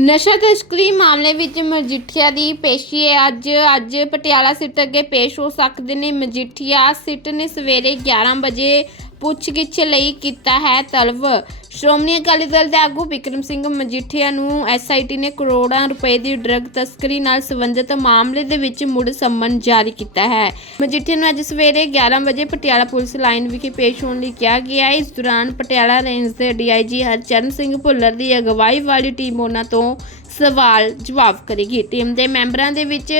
ਨਸ਼ਾ ਤਸਕਰੀ ਮਾਮਲੇ ਵਿੱਚ ਮਜੀਠੀਆ ਦੀ ਪੇਸ਼ੀ ਹੈ। ਅੱਜ ਅੱਜ ਪਟਿਆਲਾ ਸਿੱਟ ਅੱਗੇ ਪੇਸ਼ ਹੋ ਸਕਦੇ ਨੇ ਮਜੀਠੀਆ। ਸਿੱਟ ਨੇ ਸਵੇਰੇ 11 ਵਜੇ ਪੁੱਛਗਿੱਛ ਲਈ ਕੀਤਾ ਹੈ ਤਲਬ ਸ਼੍ਰੋਮਣੀ ਅਕਾਲੀ ਦਲ ਦੇ ਆਗੂ ਵਿਕਰਮ ਸਿੰਘ ਮਜੀਠੀਆ ਨੂੰ ਐਸਆਈਟੀ ਨੇ ਕਰੋੜਾਂ ਰੁਪਏ ਦੀ ਡਰੱਗ ਤਸਕਰੀ ਨਾਲ ਸੰਬੰਧਿਤ ਮਾਮਲੇ ਦੇ ਵਿੱਚ ਮੁੜ ਸੰਮਨ ਜਾਰੀ ਕੀਤਾ ਹੈ। ਮਜੀਠੀਆ ਨੂੰ ਅੱਜ ਸਵੇਰੇ 11 ਵਜੇ ਪਟਿਆਲਾ ਪੁਲਿਸ ਲਾਈਨ ਵਿਖੇ ਪੇਸ਼ ਹੋਣ ਲਈ ਕਿਹਾ ਗਿਆ। ਹੈ ਇਸ ਦੌਰਾਨ ਪਟਿਆਲਾ ਰੇਂਜ ਦੇ ਡੀਆਈਜੀ ਹਰਚਰਨ ਸਿੰਘ ਭੁੱਲਰ ਦੀ ਅਗਵਾਈ ਵਾਲੀ ਟੀਮ ਉਹਨਾਂ ਤੋਂ ਸਵਾਲ ਜਵਾਬ ਕਰੇਗੀ। ਟੀਮ ਦੇ ਮੈਂਬਰਾਂ ਦੇ ਵਿੱਚ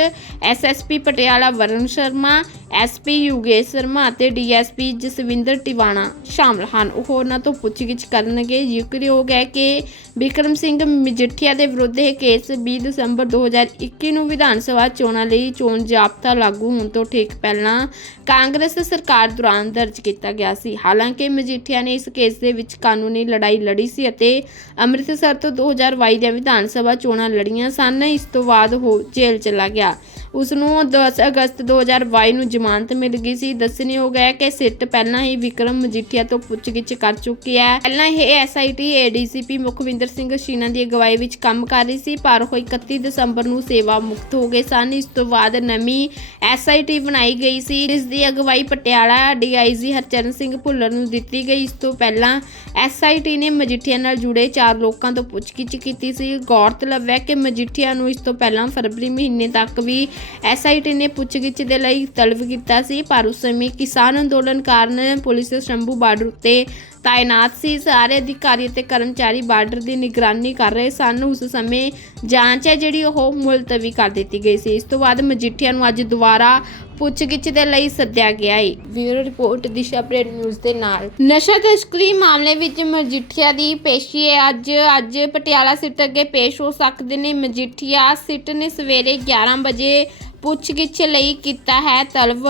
ਐਸਐਸਪੀ ਪਟਿਆਲਾ ਵਰੁਣ ਸ਼ਰਮਾ ਐਸਪੀ ਯੋਗੇਸ਼ ਸ਼ਰਮਾ ਅਤੇ ਡੀਐਸਪੀ ਜਸਵਿੰਦਰ ਟਿਵਾਣਾ ਸ਼ਾਮਲ ਹਨ। ਉਹ ਉਹਨਾਂ ਤੋਂ ਪੁੱਛਗਿੱਛ ਕਰਨਗੇ। ਜ਼ਿਕਰਯੋਗ ਹੈ ਕਿ ਵਿਕਰਮ ਸਿੰਘ ਮਜੀਠੀਆ ਦੇ ਵਿਰੁੱਧ ਇਹ ਕੇਸ 20 ਦਸੰਬਰ 2021 ਨੂੰ ਵਿਧਾਨ ਸਭਾ ਚੋਣਾਂ ਲਈ ਚੋਣ ਜਾਬਤਾ ਲਾਗੂ ਹੋਣ ਤੋਂ ਠੀਕ ਪਹਿਲਾਂ ਕਾਂਗਰਸ ਸਰਕਾਰ ਦੌਰਾਨ ਦਰਜ ਕੀਤਾ ਗਿਆ ਸੀ। ਹਾਲਾਂਕਿ ਮਜੀਠੀਆ ਨੇ ਇਸ ਕੇਸ ਦੇ ਵਿੱਚ ਕਾਨੂੰਨੀ ਲੜਾਈ ਲੜੀ ਸੀ ਅਤੇ ਅੰਮ੍ਰਿਤਸਰ ਤੋਂ 2022 ਦੀਆਂ ਵਿਧਾਨ ਸਭਾ ਚੋਣਾਂ ਲੜੀਆਂ ਸਨ। ਇਸ ਤੋਂ ਬਾਅਦ ਉਹ ਜੇਲ੍ਹ ਚਲਾ ਗਿਆ। ਉਸ ਨੂੰ 10 ਅਗਸਤ 2022 ਨੂੰ ਜ਼ਮਾਨਤ ਮਿਲ ਗਈ ਸੀ। ਦੱਸਣਯੋਗ ਹੈ ਕਿ ਸਿੱਟ ਪਹਿਲਾਂ ਹੀ ਵਿਕਰਮ ਮਜੀਠੀਆ ਤੋਂ ਪੁੱਛਗਿੱਛ ਕਰ ਚੁੱਕੀ ਹੈ। ਪਹਿਲਾਂ ਇਹ ਐਸਆਈਟੀ ਏਡੀਸੀਪੀ ਮੁਖਵਿੰਦਰ ਸਿੰਘ ਸ਼ੀਨਾ ਦੀ ਅਗਵਾਈ ਵਿੱਚ ਕੰਮ ਕਰ ਰਹੀ ਸੀ, ਪਰ ਉਹ 31 ਦਸੰਬਰ ਨੂੰ ਸੇਵਾ ਮੁਕਤ ਹੋ ਗਏ ਸਨ। ਇਸ ਤੋਂ ਬਾਅਦ ਨਵੀਂ ਐਸਆਈਟੀ ਬਣਾਈ ਗਈ ਸੀ। ਜਿਸ ਦੀ ਅਗਵਾਈ ਪਟਿਆਲਾ ਡੀਆਈਜੀ ਹਰਚਰਨ ਸਿੰਘ ਭੁੱਲਰ ਨੂੰ ਦਿੱਤੀ ਗਈ। ਇਸ ਤੋਂ ਪਹਿਲਾਂ ਐਸਆਈਟੀ ਨੇ ਮਜੀਠੀਆ ਨਾਲ ਜੁੜੇ ਚਾਰ ਲੋਕਾਂ ਤੋਂ ਪੁੱਛਗਿੱਛ ਕੀਤੀ ਸੀ। ਗੌਰਤਲਬ ਹੈ ਕਿ ਮਜੀਠੀਆ ਨੂੰ ਇਸ ਤੋਂ ਪਹਿਲਾਂ ਫਰਵਰੀ ਮਹੀਨੇ ਤੱਕ ਵੀ ਐਸਆਈਟੀ ਨੇ ਪੁੱਛਗਿੱਛ ਦੇ ਲਈ ਤਲਬ ਕੀਤਾ ਸੀ, ਪਰ ਉਸ ਸਮੇਂ ਕਿਸਾਨ ਅੰਦੋਲਨ ਕਾਰਨ ਪੁਲਿਸ ਸ਼ੰਭੂ ਬਾਰਡਰ ਉੱਤੇ ਤਾਇਨਾਤ ਸੀ। ਸਾਰੇ ਅਧਿਕਾਰੀ ਅਤੇ ਕਰਮਚਾਰੀ ਬਾਰਡਰ ਦੀ ਨਿਗਰਾਨੀ ਕਰ ਰਹੇ ਸਨ। ਉਸ ਸਮੇਂ ਜਾਂਚ ਹੈ ਜਿਹੜੀ ਉਹ ਮੁਲਤਵੀ ਕਰ ਦਿੱਤੀ ਗਈ ਸੀ। ਇਸ ਤੋਂ ਬਾਅਦ ਮਜੀਠੀਆ ਨੂੰ ਅੱਜ ਦੁਬਾਰਾ ਪੁੱਛਗਿੱਛ ਦੇ ਲਈ ਸੱਦਿਆ ਗਿਆ ਹੈ bureau report Disha update news ਦੇ ਨਾਲ। ਨਸ਼ਾ ਤਸਕਰੀ ਮਾਮਲੇ ਵਿੱਚ ਮਜੀਠੀਆ ਦੀ ਪੇਸ਼ੀ ਹੈ ਅੱਜ ਅੱਜ ਪਟਿਆਲਾ ਸਿੱਟ ਅੱਗੇ ਪੇਸ਼ ਹੋ ਸਕਦੇ ਨੇ। ਮਜੀਠੀਆ ਸਿੱਟ ਨੇ ਸਵੇਰੇ 11 ਵਜੇ ਪੁੱਛਗਿੱਛ ਲਈ ਕੀਤਾ ਹੈ ਤਲਬ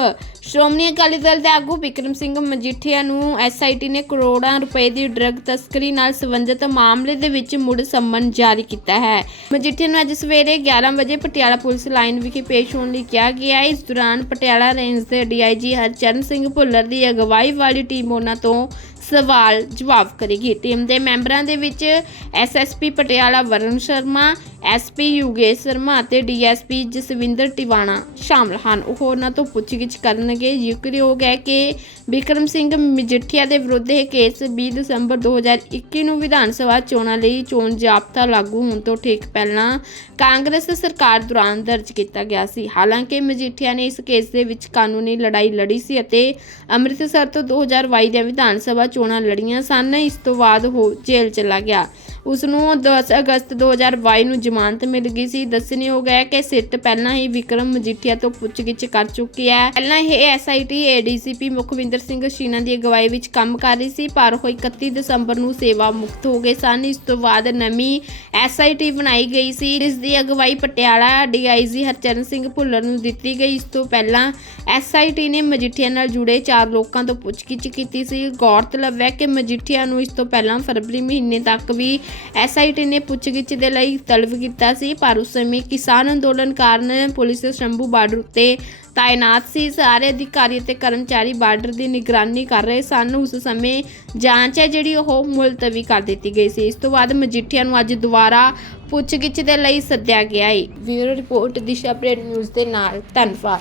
ਸ਼੍ਰੋਮਣੀ ਅਕਾਲੀ ਦਲ ਦੇ ਆਗੂ ਵਿਕਰਮ ਸਿੰਘ ਮਜੀਠੀਆ ਨੂੰ ਐਸਆਈਟੀ ਨੇ ਕਰੋੜਾਂ ਰੁਪਏ ਦੀ ਡਰੱਗ ਤਸਕਰੀ ਨਾਲ ਸੰਬੰਧਿਤ ਮਾਮਲੇ ਦੇ ਵਿੱਚ ਮੁੜ ਸੰਮਨ ਜਾਰੀ ਕੀਤਾ ਹੈ। ਮਜੀਠੀਆ ਨੂੰ ਅੱਜ ਸਵੇਰੇ 11 ਵਜੇ ਪਟਿਆਲਾ ਪੁਲਿਸ ਲਾਈਨ ਵਿਖੇ ਪੇਸ਼ ਹੋਣ ਲਈ ਕਿਹਾ ਗਿਆ। ਹੈ ਇਸ ਦੌਰਾਨ ਪਟਿਆਲਾ ਰੇਂਜ ਦੇ ਡੀਆਈਜੀ ਹਰਚਰਨ ਸਿੰਘ ਭੁੱਲਰ ਦੀ ਅਗਵਾਈ ਵਾਲੀ ਟੀਮ ਉਹਨਾਂ ਤੋਂ ਸਵਾਲ ਜਵਾਬ ਕਰੇਗੀ। ਟੀਮ ਦੇ ਮੈਂਬਰਾਂ ਦੇ ਵਿੱਚ ਐਸਐਸਪੀ ਪਟਿਆਲਾ ਵਰੁਣ ਸ਼ਰਮਾ ਐਸਪੀ ਯੋਗੇਸ਼ ਸ਼ਰਮਾ ਅਤੇ ਡੀਐਸਪੀ ਜਸਵਿੰਦਰ ਟਿਵਾਣਾ ਸ਼ਾਮਲ ਹਨ। ਉਹ ਉਹਨਾਂ ਤੋਂ ਪੁੱਛਗਿੱਛ ਕਰਨ ਕਰਨਗੇ ਜ਼ਿਕਰਯੋਗ ਹੈ ਕਿ ਵਿਕਰਮ ਸਿੰਘ ਮਜੀਠੀਆ ਦੇ ਵਿਰੁੱਧ ਇਹ ਕੇਸ 20 ਦਸੰਬਰ 2021 ਨੂੰ ਵਿਧਾਨ ਸਭਾ ਚੋਣਾਂ ਲਈ ਚੋਣ ਜਾਬਤਾ ਲਾਗੂ ਹੋਣ ਤੋਂ ਠੀਕ ਪਹਿਲਾਂ ਕਾਂਗਰਸ ਸਰਕਾਰ ਦੌਰਾਨ ਦਰਜ ਕੀਤਾ ਗਿਆ ਸੀ। ਹਾਲਾਂਕਿ ਮਜੀਠੀਆ ਨੇ ਇਸ ਕੇਸ ਦੇ ਵਿੱਚ ਕਾਨੂੰਨੀ ਲੜਾਈ ਲੜੀ ਸੀ ਅਤੇ ਅੰਮ੍ਰਿਤਸਰ ਤੋਂ 2022 ਦੀਆਂ ਵਿਧਾਨ ਸਭਾ ਚੋਣਾਂ ਲੜੀਆਂ ਸਨ। ਇਸ ਤੋਂ ਬਾਅਦ ਉਹ ਜੇਲ੍ਹ ਚਲਾ ਗਿਆ। ਉਸ ਨੂੰ 10 ਅਗਸਤ 2022 ਨੂੰ ਜ਼ਮਾਨਤ ਮਿਲ ਗਈ ਸੀ। ਦੱਸਣਯੋਗ ਹੈ ਕਿ ਸਿੱਟ ਪਹਿਲਾਂ ਹੀ ਵਿਕਰਮ ਮਜੀਠੀਆ ਤੋਂ ਪੁੱਛਗਿੱਛ ਕਰ ਚੁੱਕੀ ਹੈ। ਪਹਿਲਾਂ ਇਹ ਐਸਆਈਟੀ ਏਡੀਸੀਪੀ ਮੁਖਵਿੰਦਰ ਸਿੰਘ ਸ਼ੀਨਾ ਦੀ ਅਗਵਾਈ ਵਿੱਚ ਕੰਮ ਕਰ ਰਹੀ ਸੀ, ਪਰ ਉਹ 31 ਦਸੰਬਰ ਨੂੰ ਸੇਵਾ ਮੁਕਤ ਹੋ ਗਏ ਸਨ। ਇਸ ਤੋਂ ਬਾਅਦ ਨਵੀਂ ਐਸਆਈਟੀ ਬਣਾਈ ਗਈ ਸੀ। ਇਸ ਦੀ ਅਗਵਾਈ ਪਟਿਆਲਾ ਡੀਆਈਜੀ ਹਰਚਰਨ ਸਿੰਘ ਭੁੱਲਰ ਨੂੰ ਦਿੱਤੀ ਗਈ। ਇਸ ਤੋਂ ਪਹਿਲਾਂ ਐਸਆਈਟੀ ਨੇ ਮਜੀਠੀਆ ਨਾਲ ਜੁੜੇ ਚਾਰ ਲੋਕਾਂ ਤੋਂ ਪੁੱਛਗਿੱਛ ਕੀਤੀ ਸੀ। ਗੌਰਤਲਬ ਹੈ ਕਿ ਮਜੀਠੀਆ ਨੂੰ ਇਸ ਤੋਂ ਪਹਿਲਾਂ ਫਰਵਰੀ ਮਹੀਨੇ ਤੱਕ ਵੀ ਐਸਆਈਟੀ ਨੇ ਪੁੱਛਗਿੱਛ ਦੇ ਲਈ ਤਲਬ ਕੀਤਾ ਸੀ, ਪਰ ਉਸ ਸਮੇਂ ਕਿਸਾਨ ਅੰਦੋਲਨ ਕਾਰਨ ਪੁਲਿਸ ਸ਼ੰਭੂ ਬਾਰਡਰ ਉੱਤੇ ਤਾਇਨਾਤ ਸੀ। ਸਾਰੇ ਅਧਿਕਾਰੀ ਅਤੇ ਕਰਮਚਾਰੀ ਬਾਰਡਰ ਦੀ ਨਿਗਰਾਨੀ ਕਰ ਰਹੇ ਸਨ। ਉਸ ਸਮੇਂ ਜਾਂਚ ਹੈ ਜਿਹੜੀ ਉਹ ਮੁਲਤਵੀ ਕਰ ਦਿੱਤੀ ਗਈ ਸੀ। ਇਸ ਤੋਂ ਬਾਅਦ ਮਜੀਠੀਆ ਨੂੰ ਅੱਜ ਦੁਬਾਰਾ ਪੁੱਛਗਿੱਛ ਦੇ ਲਈ ਸੱਦਿਆ ਗਿਆ ਹੈ। Bureau report, Disha update news ਦੇ ਨਾਲ, ਧੰਨਵਾਦ।